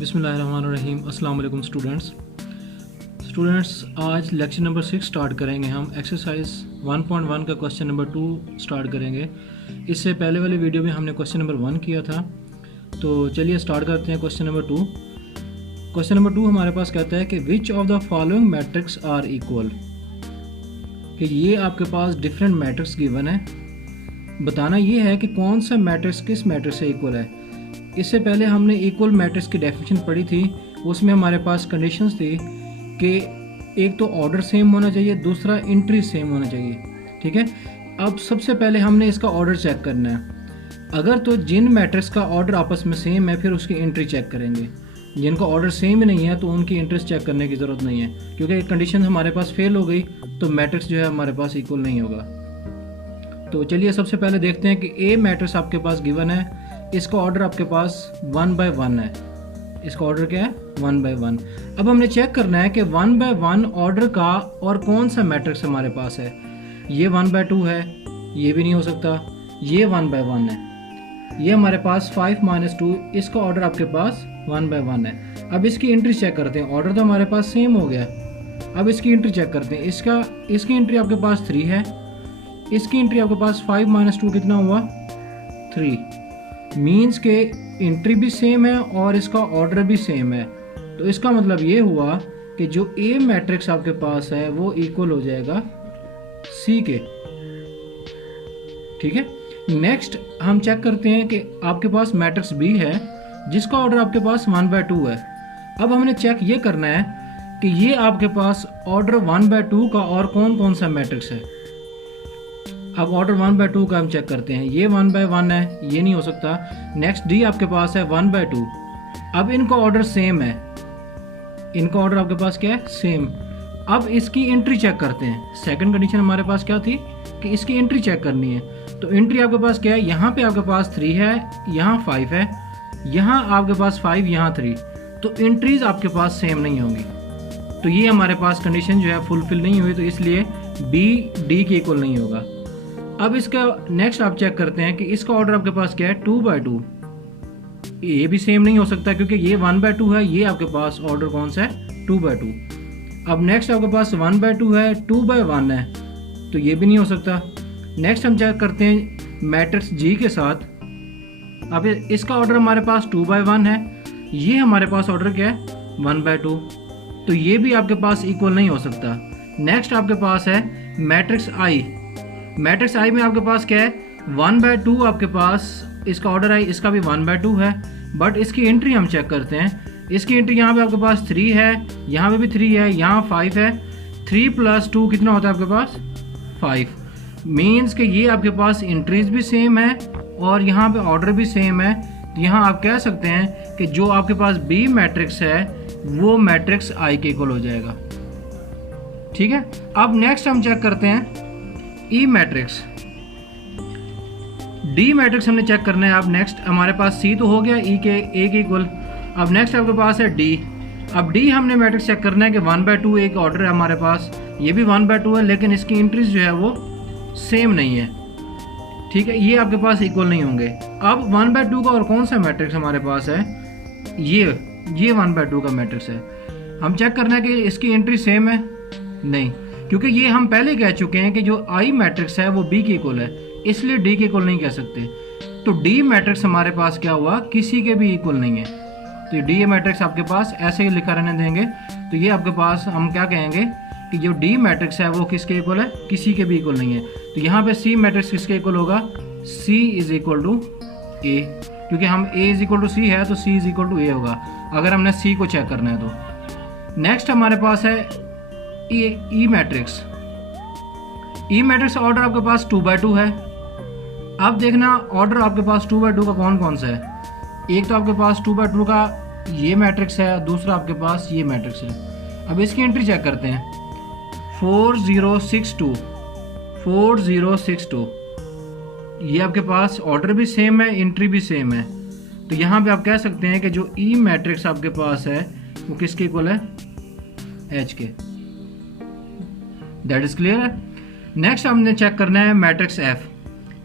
बिस्मिल्लाहिर्रहमानिर्रहीम। अस्सलाम वालेकुम स्टूडेंट्स। आज लेक्चर नंबर 6 स्टार्ट करेंगे। हम एक्सरसाइज 1.1 का क्वेश्चन नंबर 2 स्टार्ट करेंगे। इससे पहले वाली वीडियो में हमने क्वेश्चन नंबर 1 किया था, तो चलिए स्टार्ट करते हैं क्वेश्चन नंबर 2। क्वेश्चन नंबर 2 हमारे पास कहता है कि which of the following matrix are equal, कि ये आपके पास डिफरेंट मैट्रिक्स गिवन है। बताना ये है कि कौन सा मैट्रिक्स किस मैट्रिक्स से इक्वल है। इससे पहले हमने इक्वल मैट्रिक्स की डेफिनेशन पढ़ी थी, उसमें हमारे पास कंडीशंस थी कि एक तो ऑर्डर सेम होना चाहिए, दूसरा इंट्री सेम होना चाहिए। ठीक है, अब सबसे पहले हमने इसका ऑर्डर चेक करना है। अगर तो जिन मैट्रिक्स का ऑर्डर आपस में सेम है फिर उसकी एंट्री चेक करेंगे। जिनका ऑर्डर सेम ही नहीं है तो उनकी इंट्रीज चेक करने की ज़रूरत नहीं है, क्योंकि कंडीशन हमारे पास फेल हो गई तो मैट्रिक्स जो है हमारे पास इक्वल नहीं होगा। तो चलिए सबसे पहले देखते हैं कि ए मैट्रिक्स आपके पास गिवन है, इसका ऑर्डर आपके पास 1 by 1 है। इसका ऑर्डर क्या है? 1 by 1। अब हमने चेक करना है कि 1 by 1 ऑर्डर का और कौन सा मैट्रिक्स हमारे पास है। ये 1 by 2 है, ये भी नहीं हो सकता। ये 1 by 1 है, ये हमारे पास 5 - 2, इसका ऑर्डर आपके पास 1 by 1 है। अब इसकी एंट्री चेक करते हैं। ऑर्डर तो हमारे पास सेम हो गया, अब इसकी एंट्री चेक करते हैं। इसकी एंट्री आपके पास 3 है, इसकी एंट्री आपके पास 5 - 2 कितना हुआ? 3। मीन्स के एंट्री भी सेम है और इसका ऑर्डर भी सेम है। तो इसका मतलब ये हुआ कि जो ए मैट्रिक्स आपके पास है वो इक्वल हो जाएगा सी के। ठीक है, नेक्स्ट हम चेक करते हैं कि आपके पास मैट्रिक्स बी है जिसका ऑर्डर आपके पास 1 by 2 है। अब हमने चेक ये करना है कि ये आपके पास ऑर्डर 1 by 2 का और कौन कौन सा मैट्रिक्स है। अब ऑर्डर 1 by 2 का हम चेक करते हैं। ये 1 by 1 है, ये नहीं हो सकता। नेक्स्ट डी आपके पास है 1 by 2। अब इनका ऑर्डर सेम है, इनका ऑर्डर आपके पास क्या है? सेम। अब इसकी एंट्री चेक करते हैं। सेकंड कंडीशन हमारे पास क्या थी कि इसकी एंट्री चेक करनी है। तो एंट्री आपके पास क्या है? यहाँ पे आपके पास 3 है, यहाँ 5 है, यहाँ आपके पास 5, यहाँ 3। तो एंट्रीज आपके पास सेम नहीं होंगी, तो ये हमारे पास कंडीशन जो है फुलफिल नहीं हुई, तो इसलिए बी डी के इक्वल नहीं होगा। अब इसका नेक्स्ट आप चेक करते हैं कि इसका ऑर्डर आपके पास क्या है? 2 by 2। ये भी सेम नहीं हो सकता क्योंकि ये 1 by 2 है, ये आपके पास ऑर्डर कौन सा है? 2 by 2। अब नेक्स्ट आपके पास 1 by 2 है, 2 by 1 है, तो ये भी नहीं हो सकता। नेक्स्ट हम चेक करते हैं मैट्रिक्स जी के साथ। अब इसका ऑर्डर हमारे पास 2 by 1 है, ये हमारे पास ऑर्डर क्या है? 1 by 2, तो ये भी आपके पास इक्वल नहीं हो सकता। नेक्स्ट आपके पास है मैट्रिक्स आई। मैट्रिक्स आई में आपके पास क्या है? 1 by 2 आपके पास इसका ऑर्डर आई, इसका भी 1 by 2 है, बट इसकी एंट्री हम चेक करते हैं। इसकी एंट्री यहाँ पे आपके पास 3 है, यहाँ पे भी 3 है, यहाँ 5 है। 3 + 2 कितना होता है आपके पास? 5। मीन्स कि ये आपके पास एंट्रीज भी सेम है और यहाँ पे ऑर्डर भी सेम है। तो यहाँ आप कह सकते हैं कि जो आपके पास बी मैट्रिक्स है वो मैट्रिक्स आई के इक्वल हो जाएगा। ठीक है, अब नेक्स्ट हम चेक करते हैं ई मैट्रिक्स। डी मैट्रिक्स हमने चेक करना है। अब नेक्स्ट हमारे पास सी तो हो गया ई के ए के इक्वल। अब नेक्स्ट आपके पास है डी। अब डी हमने मैट्रिक्स चेक करना है कि 1 by 2 एक ऑर्डर है हमारे पास, ये भी 1 by 2 है, लेकिन इसकी एंट्रीज जो है वो सेम नहीं है। ठीक है, ये आपके पास इक्वल नहीं होंगे। अब 1 by 2 का और कौन सा मैट्रिक्स हमारे पास है? ये 1 by 2 का मैट्रिक्स है। हम चेक करना है कि इसकी एंट्री सेम है, नहीं, क्योंकि ये हम पहले कह चुके हैं कि जो आई मैट्रिक्स है वो बी के इक्वल है, इसलिए डी के इक्वल नहीं कह सकते। तो डी मैट्रिक्स हमारे पास क्या हुआ? किसी के भी इक्वल नहीं है। तो डी मैट्रिक्स आपके पास ऐसे ही लिखा रहने देंगे। तो ये आपके पास हम क्या कहेंगे कि जो डी मैट्रिक्स है वो किसके इक्वल है? किसी के भी इक्वल नहीं है। तो यहाँ पे सी मैट्रिक्स किसके इक्वल होगा? सी इज इक्वल टू ए, क्योंकि हम ए इज इक्वल टू सी है तो सी इज इक्वल टू ए होगा अगर हमने सी को चेक करना है तो। नेक्स्ट हमारे पास है ई मैट्रिक्स। ई मैट्रिक्स ऑर्डर आपके पास 2 by 2 है। अब देखना ऑर्डर आपके पास 2 by 2 का कौन कौन सा है। एक तो आपके पास 2 by 2 का ये मैट्रिक्स है, दूसरा आपके पास ये मैट्रिक्स है। अब इसकी एंट्री चेक करते हैं। 4062 4062, ये आपके पास ऑर्डर भी सेम है, एंट्री भी सेम है। तो यहाँ पे आप कह सकते हैं कि जो ई मैट्रिक्स आपके पास है वो किसके इक्वल है? एच के। That is clear. नेक्स्ट हमने चेक करना है मैट्रिक्स एफ।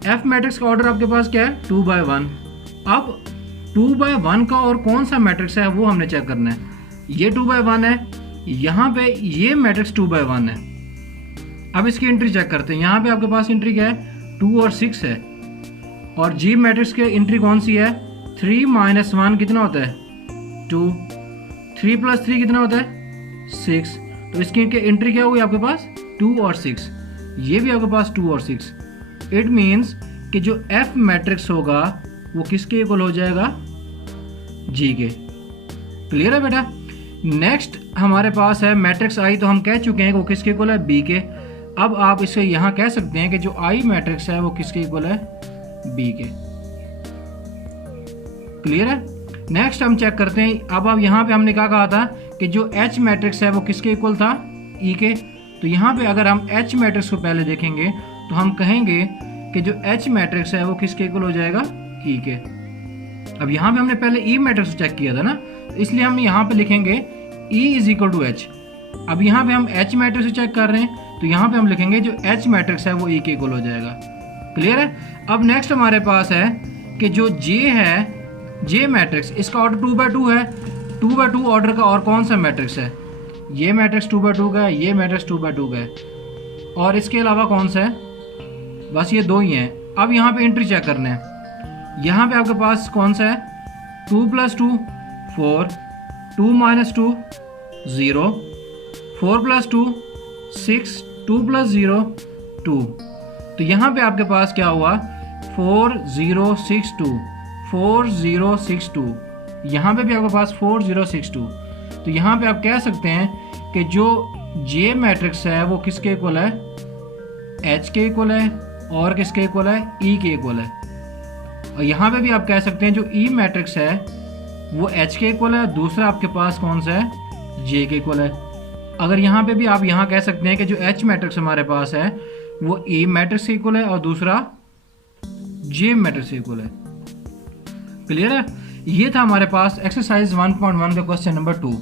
एफ मैट्रिक्स का ऑर्डर आपके पास क्या है? 2 by 1। अब 2/1 का और कौन सा मैट्रिक्स है वो हमने चेक करना है। ये 2/1 है, यहाँ पे ये मैट्रिक्स 2/1 है। अब इसकी एंट्री चेक करते हैं। यहाँ पे आपके पास एंट्री क्या है, 2 और 6 है, और जी मैट्रिक्स की एंट्री कौन सी है, 3 - 1 कितना होता है, 2, 3 + 3 कितना होता है, 6। तो इसकी एंट्री क्या हुई आपके पास, 2 और 6। ये भी आपके पास 2 और 6। इट मीन्स कि जो एफ मैट्रिक्स होगा वो किसके इक्वल हो जाएगा, जी के। क्लियर है बेटा। नेक्स्ट हमारे पास है मैट्रिक्स आई, तो हम कह चुके हैं कि वो किसके इक्वल है, बी के। अब आप इसे यहाँ कह सकते हैं कि जो आई मैट्रिक्स है वो किसके इक्वल है, बी के। क्लियर है। नेक्स्ट हम चेक करते हैं। अब यहाँ पे हमने क्या कहा था कि जो एच मैट्रिक्स है वो किसके इक्वल था, ई के। तो यहाँ पे अगर हम एच मैट्रिक्स को पहले देखेंगे तो हम कहेंगे कि जो एच मैट्रिक्स है वो किसके इक्वल हो जाएगा, ई के। अब यहाँ पे हमने पहले ई मैट्रिक्स को चेक किया था ना, इसलिए हम यहाँ पे लिखेंगे ई = H। अब यहाँ पे हम एच मैट्रिक्स को चेक कर रहे हैं, तो यहाँ पे हम लिखेंगे जो एच मैट्रिक्स है वो ई के इक्वल हो जाएगा। क्लियर है। अब नेक्स्ट हमारे पास है कि जो जे है, जे मैट्रिक्स, इसका ऑर्डर 2/2 है। 2/2 ऑर्डर का और कौन सा मैट्रिक्स है, ये मैट्रिक्स 2/2 का है, ये मैट्रिक्स 2/2 का है, और इसके अलावा कौन सा है, बस ये दो ही हैं। अब यहाँ पे एंट्री चेक करना है। यहाँ पे आपके पास कौन सा है, 2 + 2 4, 2 - 2 0, 4 + 2 6, 2 + 0 2। तो यहाँ पे आपके पास क्या हुआ, 4062, 4062। यहाँ पे भी आपके पास 4062। तो यहाँ पे आप कह सकते हैं कि जो जे मैट्रिक्स है वो किसके इक्वल है, एच के इक्वल है, और किसके इक्वल है, ई के इक्वल है। और यहाँ पे भी आप कह सकते हैं जो ई मैट्रिक्स है वो एच के इक्वल है, दूसरा आपके पास कौन सा है, जे के इक्वल है। अगर यहाँ पे भी आप यहाँ कह सकते हैं कि जो एच मैट्रिक्स हमारे पास है वो ई मैट्रिक्स के इक्वल है और दूसरा जे मैट्रिक्स के इक्वल है। क्लियर है। ये था हमारे पास एक्सरसाइज 1.1 का क्वेश्चन नंबर 2।